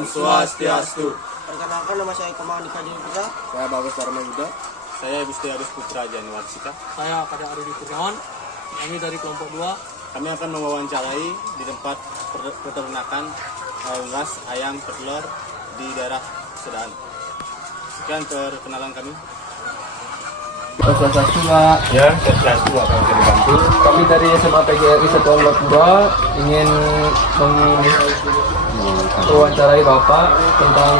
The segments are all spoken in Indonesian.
Om Swastiastu. Perkenalkan, nama saya Komang Dika Jani Putra. Saya Bagus Dharma Yuda. Saya Bustiadus Putra Janiwarsita. Saya Kadek Arudi Kurniawan. Kami dari kelompok 2. Kami akan mewawancarai di tempat peternakan unggas ayam petelur di daerah Sedaan. Sekian perkenalan kami. Swastiastu, Pak. Ya, Swastiastu akan bisa dibantu. Kami dari SMA PGRI Satuan Lapura ingin mewawancarai Bapak tentang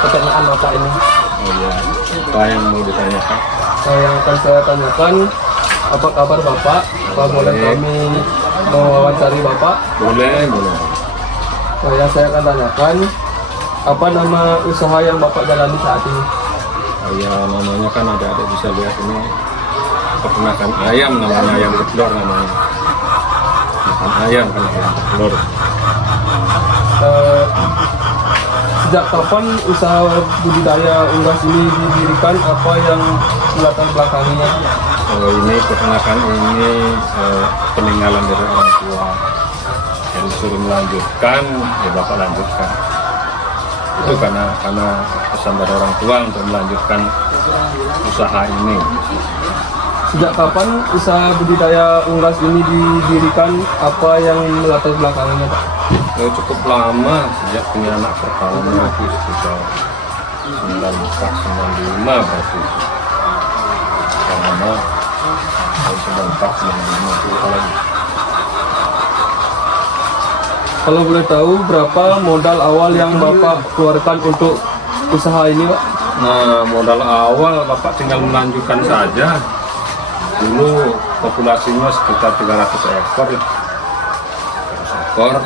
peternakan Bapak ini. Oh iya, apa yang mau ditanyakan? Yang akan saya tanyakan, apa kabar Bapak? Apa boleh kami mewawancari Bapak? Boleh. Yang saya akan tanyakan, apa nama usaha yang Bapak jalani saat ini? Oh ya, namanya kan ada bisa lihat ini peternakan ayam, namanya ayam petelur namanya. Bukan ayam kan, ayam petelur. Sejak kapan usaha budidaya unggas ini didirikan? Apa yang melatar belakanginya? Oh, ini peternakan ini peninggalan dari orang tua yang disuruh melanjutkan, ya Bapak lanjutkan. Itu karena pesan dari orang tua untuk melanjutkan usaha ini. Sejak kapan usaha budidaya unggas ini didirikan? Apa yang melatar belakanginya, Pak? Cukup lama, sejak punya anak pertama itu sekitar 94-95 berarti. Karena tahun 94-95 itu lagi. Kalau boleh tahu, berapa modal awal yang Bapak keluarkan untuk usaha ini, Pak? Nah, modal awal Bapak tinggal melanjutkan saja. Dulu populasinya sekitar 300 ekor. 300 ekor.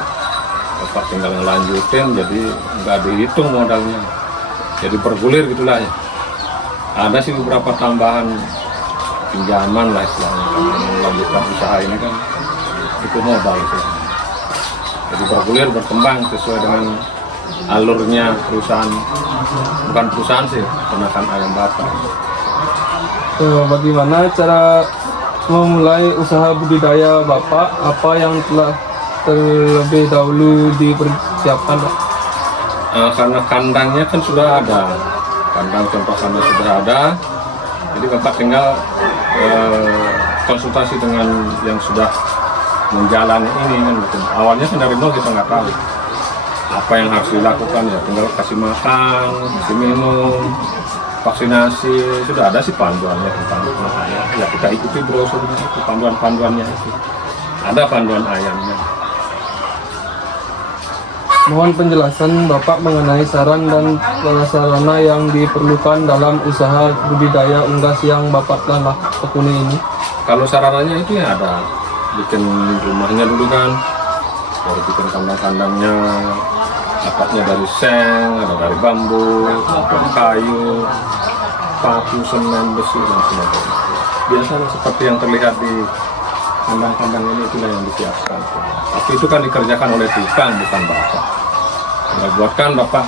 Bapak tinggal ngelanjutin, jadi nggak dihitung modalnya. Jadi bergulir gitulah ya. Ada sih beberapa tambahan pinjaman lah istilahnya. Kalau melanjutkan usaha ini kan itu modal sih. Jadi bergulir, berkembang sesuai dengan alurnya perusahaan, bukan perusahaan sih, peternakan ayam Bapak. Bagaimana cara memulai usaha budidaya Bapak? Apa yang telah terlebih dahulu dipersiapkan, Pak? Karena kandangnya kan sudah ada, contoh kandang sudah ada, jadi Bapak tinggal konsultasi dengan yang sudah menjalani ini kan gitu. Awalnya kan dari nol kita nggak tahu apa yang harus dilakukan, ya tinggal kasih makan, kasih minum, vaksinasi, sudah ada sih panduannya tentang ayam. Ya kita ikuti brosurnya itu, panduannya itu. Ada panduan ayamnya. Mohon penjelasan Bapak mengenai saran dan prasarana yang diperlukan dalam usaha budidaya unggas yang Bapak telah tekuni ini. Kalau sarananya itu ya ada bikin rumahnya dulu kan, baru bikin kandang-kandangnya, atapnya dari seng, ada dari bambu, dari kayu, paku, semen, besi dan sebagainya. Biasanya seperti yang terlihat di kandang-kandang ini, itulah yang disiapkan. Tapi itu kan dikerjakan oleh tukang, bukan Bapak. Tinggal buatkan Bapak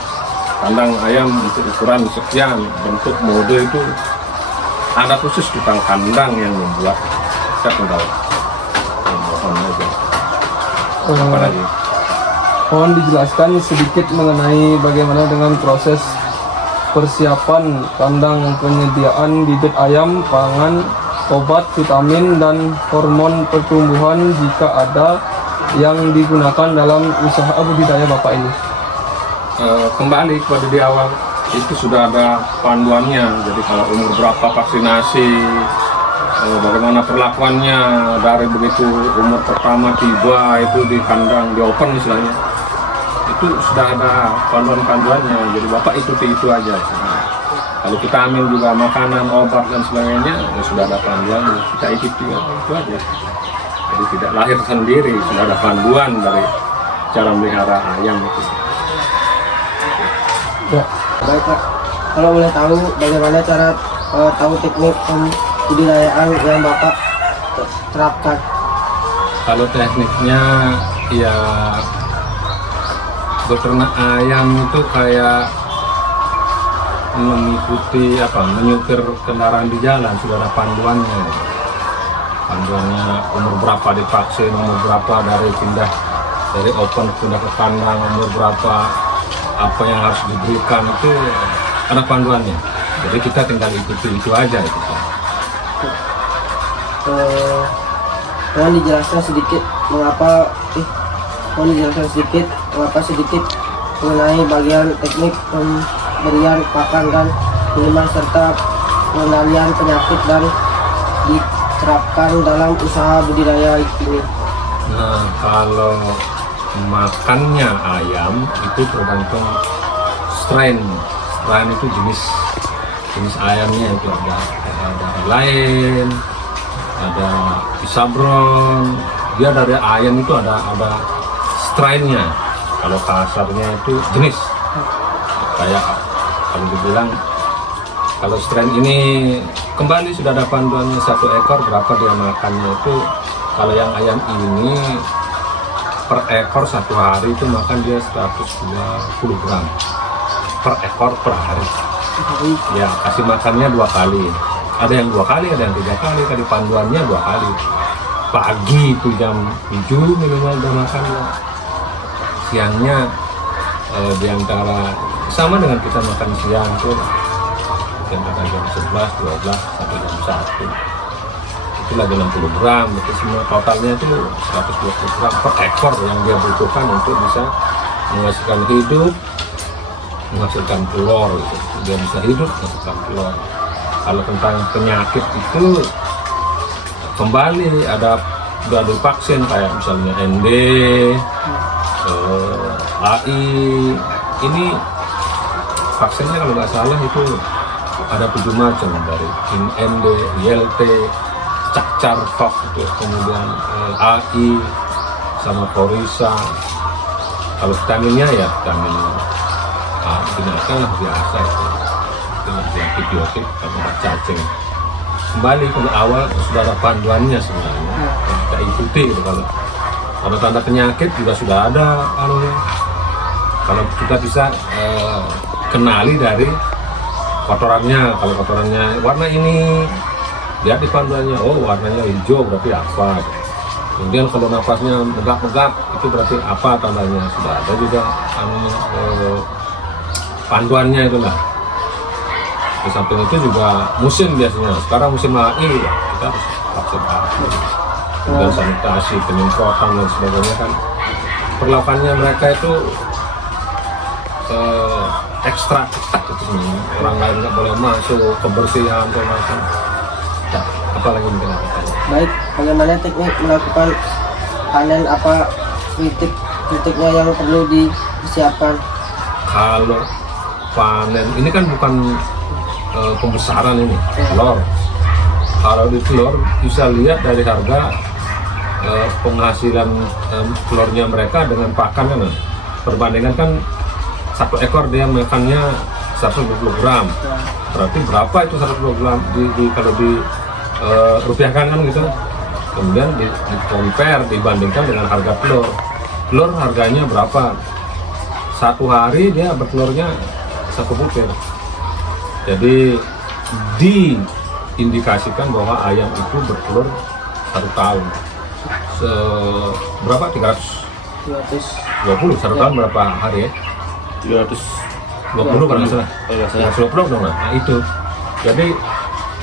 kandang ayam untuk ukuran sekian, bentuk mode itu ada khusus tukang kandang yang membuat. Saya tinggal mohon aja. Apalagi? Mohon dijelaskan sedikit mengenai bagaimana dengan proses persiapan kandang, penyediaan bibit ayam, pangan, obat, vitamin, dan hormon pertumbuhan jika ada yang digunakan dalam usaha budidaya Bapak ini. Kembali kepada di awal, itu sudah ada panduannya. Jadi kalau umur berapa vaksinasi, bagaimana perlakuannya dari begitu umur pertama tiba itu di kandang, di open istilahnya, itu sudah ada panduan-panduannya. Jadi Bapak ikuti itu aja. Kalau kita ambil juga makanan, obat dan sebagainya, ya sudah ada panduannya, kita ikuti itu aja. Jadi tidak lahir sendiri, sudah ada panduan dari cara melihara ayam itu. Ya. Baik, Pak. Kalau boleh tahu, bagaimana cara tahu teknik budidayaan yang Bapak terapkan? Kalau tekniknya ya beternak ayam itu kayak mengikuti menyupir kendaraan di jalan, sudah ada panduannya. Panduannya umur berapa divaksin, umur berapa dari pindah dari open pindah ke kandang, umur berapa apa yang harus diberikan itu ada panduannya. Jadi kita tinggal ikuti itu aja gitu. Mohon dijelaskan sedikit sedikit mengenai bagian teknik pemberian pakan dan minuman serta pengendalian penyakit dan diterapkan dalam usaha budidaya ini. Nah, kalau makannya ayam itu tergantung strain itu jenis ayamnya itu ada lain, ada Pisabron. Dia dari ayam itu ada strainnya. Kalau kasarnya itu jenis. Kayak kalau dibilang kalau strain ini kembali sudah ada panduannya, 1 ekor berapa dia makannya itu. Kalau yang ayam ini per ekor 1 hari itu makan dia 120 gram per ekor per hari. Ya, kasih makannya 2 kali. Ada yang 2 kali, ada yang 3 kali. Tadi panduannya 2 kali. Pagi itu jam 7 minimal udah makan ya. Siangnya diantara sama dengan kita makan siang tuh antara jam 11, 12 sampai jam 1. Itu lagi 60 gram. Itu semua totalnya itu 120 gram per ekor yang dia butuhkan untuk bisa menghasilkan hidup, menghasilkan telur gitu. Dia bisa hidup menghasilkan telur. Kalau tentang penyakit itu kembali udah divaksin kayak misalnya ND, AI. Ini vaksinnya kalau nggak salah itu ada 7 macam, dari ND, ILT, cacar fok itu, kemudian AI sama Korisa. Kalau vitaminnya ya vitamin binatang lah biasa itu antibiotik atau cacing. Kembali ke awal sudah ada panduannya sebenarnya, kita ikuti itu. Kalau tanda penyakit juga sudah ada anunya. Kalau kita bisa kenali dari kotorannya. Kalau kotorannya warna ini, lihat di panduannya, oh warnanya hijau berarti apa. Kemudian kalau nafasnya megap-megap itu berarti apa tandanya. Sudah ada juga anunya, panduannya itulah. Di samping itu juga musim biasanya. Sekarang musim AI ya, kita harus vaksin AI. Kemudian sanitasi, penyemprotan dan sebagainya kan. Perlakuannya mereka itu ekstra ketat itu sebenarnya. Orang lain nggak boleh masuk, kebersihan segala macam. Nah, apalagi mungkin apa? Baik, bagaimana teknik melakukan panen, apa titiknya yang perlu disiapkan? Kalau panen ini kan bukan pembesaran ini, telur. Kalau di telur bisa lihat dari harga penghasilan telurnya mereka dengan pakan kan. Perbandingan kan 1 ekor dia makannya 120 gram. Berarti berapa itu 120 gram kalau di rupiahkan kan gitu. Kemudian di compare, dibandingkan dengan harga telur. Telur harganya berapa? 1 hari dia bertelurnya 1 butir. Jadi diindikasikan bahwa ayam itu bertelur 1 tahun. Berapa? 320 1 tahun berapa hari ya? 320 kalau nggak salah. 320 dong. Nah itu. Jadi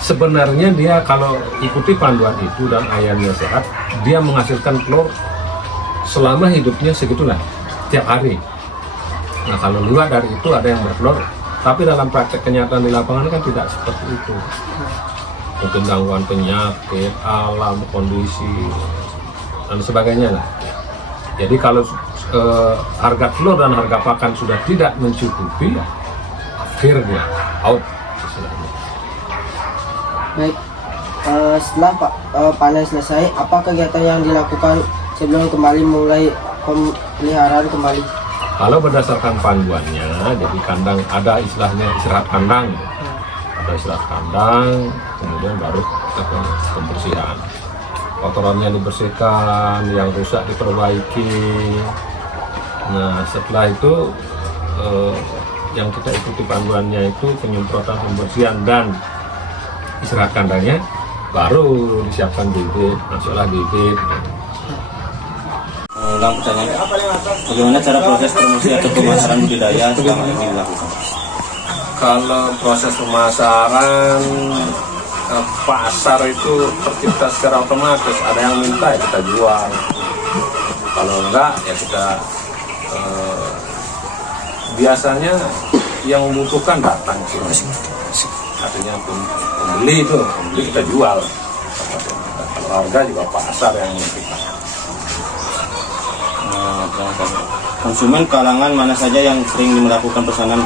sebenarnya dia kalau ikuti panduan itu dan ayamnya sehat, dia menghasilkan telur selama hidupnya segitulah tiap hari. Nah kalau luar dari itu ada yang bertelur, tapi dalam praktek kenyataan di lapangan kan tidak seperti itu. Mungkin gangguan penyakit, alam, kondisi dan sebagainya lah. Jadi kalau harga telur dan harga pakan sudah tidak mencukupi, ya akhirnya out. Baik, setelah panen selesai, apa kegiatan yang dilakukan sebelum kembali mulai pemeliharaan kembali? Kalau berdasarkan panduannya, jadi kandang ada istilahnya istirahat kandang, ada istirahat kandang, kemudian baru pembersihan. Kotorannya dibersihkan, yang rusak diperbaiki. Nah setelah itu yang kita ikuti panduannya itu penyemprotan, pembersihan dan istirahat kandangnya, baru disiapkan bibit, masuklah bibit. ulang pertanyaan. Bagaimana cara proses promosi atau pemasaran budidaya selama ini dilakukan? Kalau proses pemasaran pasar itu tercipta secara otomatis. Ada yang minta ya kita jual. Kalau enggak ya kita biasanya yang membutuhkan datang sih. Artinya pembeli kita jual. Kalau harga juga pasar yang kita. Konsumen kalangan mana saja yang sering melakukan pesanan,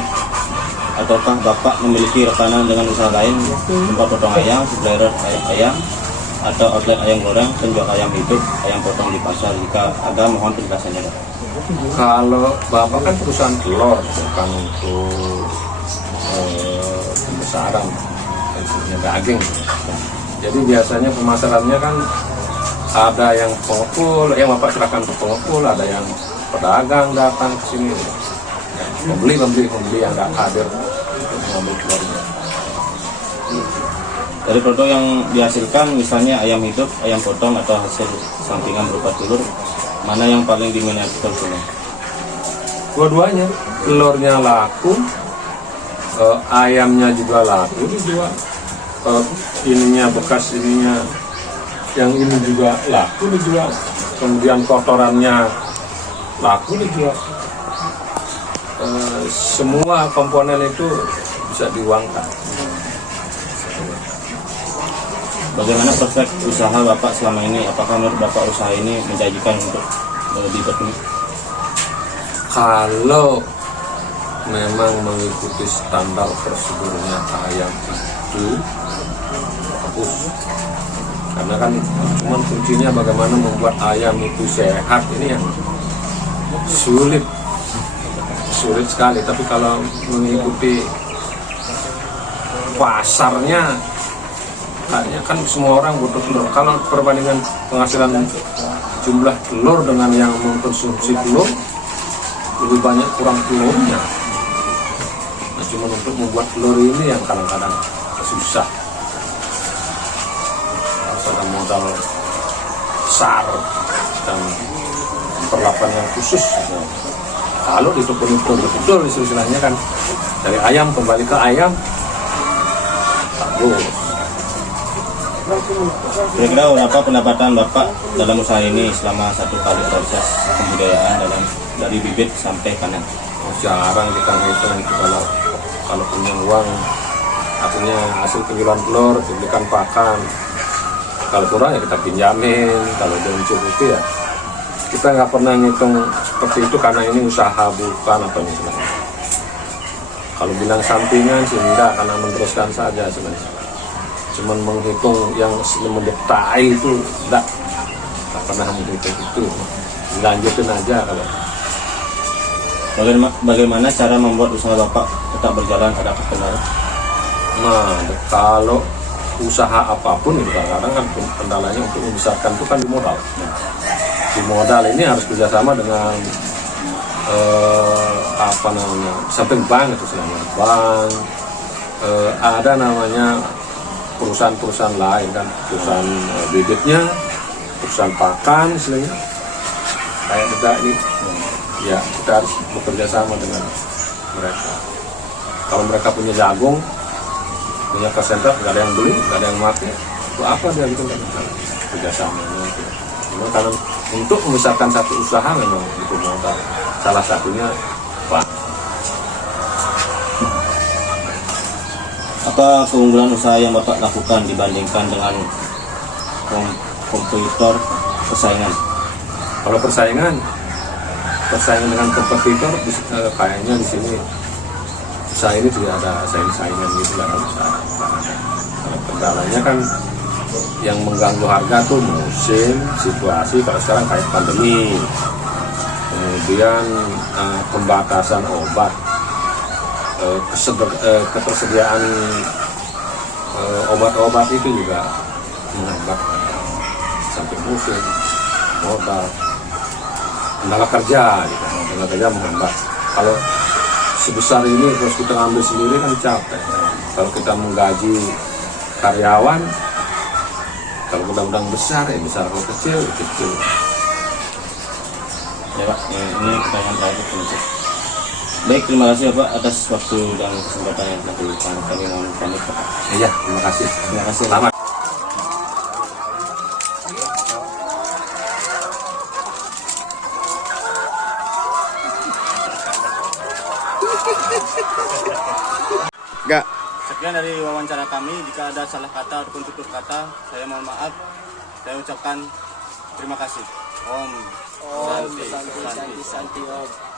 ataukah Bapak memiliki rekanan dengan usaha lain, tempat potong ayam, supplier ayam, atau outlet ayam goreng, penjual ayam hidup, ayam potong di pasar? Jika ada, mohon penjelasannya, Pak. Kalau Bapak kan perusahaan telur, bukan untuk pembesaran, maksudnya daging. Jadi biasanya pemasarannya kan ada yang pengepul, yang Bapak serahkan ke pengepul, ada yang pedagang datang ke sini, pembeli yang nggak hadir untuk mengambil telurnya. Dari produk yang dihasilkan, misalnya ayam hidup, ayam potong, atau hasil sampingan berupa telur, mana yang paling diminati konsumen? Dua-duanya, telurnya laku, ayamnya juga laku dijual, ininya bekas ininya, yang ini juga laku dijual, kemudian kotorannya laku dijual. Semua komponen itu bisa diuangkan. Bagaimana prospek usaha Bapak selama ini? Apakah menurut Bapak usaha ini menjanjikan untuk ditekuni? Kalau memang mengikuti standar prosedurnya ayam itu bagus. Karena kan cuma kuncinya bagaimana membuat ayam itu sehat, ini yang sulit sekali. Tapi kalau mengikuti pasarnya, kayaknya kan semua orang butuh telur. Kalau perbandingan penghasilan jumlah telur dengan yang mengkonsumsi telur, lebih banyak kurang telurnya. Nah, cuma untuk membuat telur ini yang kadang-kadang susah. Harus ada modal besar dan perlakuan yang khusus. Kalau ditekuni betul-betul, istilahnya kan dari ayam kembali ke ayam, bagus. Kira-kira berapa pendapatan Bapak dalam usaha ini selama satu kali proses pembudayaan dari bibit sampai panen? Jarang kita ngitung itu. Kalau punya uang, artinya hasil penjualan telur dibelikan pakan. Kalau kurang ya kita pinjamin. Kalau belum cukup ya kita nggak pernah ngitung seperti itu, karena ini usaha bukan apa istilahnya. Kalau bilang sampingan sih enggak, karena meneruskan saja sebenarnya. Cuman menghitung yang mendektai itu enggak pernah menghitung itu. Lanjutin aja. Kalau Bagaimana cara membuat usaha Bapak tetap berjalan, ada kendala? nah, kalau usaha apapun itu kadang-kadang kan kendalanya untuk membesarkan itu kan di modal. Di modal ini harus kerjasama dengan samping bank itu selama bank, ada namanya perusahaan-perusahaan lain kan, perusahaan bibitnya, perusahaan pakan istilahnya, kayak kita ini, ya kita harus bekerja sama dengan mereka. Kalau mereka punya jagung, punya konsentrat, nggak ada yang beli, nggak ada yang pakai, itu apa dia gitu kan, kerjasamanya itu. Karena untuk membesarkan satu usaha memang itu modal. Salah satunya Pak. Apa keunggulan usaha yang Bapak lakukan dibandingkan dengan kompetitor persaingan? Kalau persaingan dengan kompetitor, kayaknya di sini usaha ini tidak ada saingan gitu lah. Kalau kendalanya kan yang mengganggu harga tuh musim, situasi, kalau sekarang kayak pandemi, kemudian pembatasan obat, ketersediaan obat-obat itu juga menghambat sampai musim, modal, tenaga kerja, gitu. Tenaga kerja menghambat. Kalau sebesar ini terus kita ambil sendiri kan capek. Kalau kita menggaji karyawan, kalau gudang besar ya besar, kalau kecil kecil. Ya Pak, ini pertanyaan terakhir penutup. Baik, terima kasih ya Pak atas waktu dan kesempatan yang telah diberikan. Kami mohon pamit Pak. Iya, terima kasih. Terima kasih. Selamat. Enggak. Sekian dari wawancara kami. Jika ada salah kata ataupun tutur kata, saya mohon maaf. Saya ucapkan terima kasih. Om Santi. Santi Om.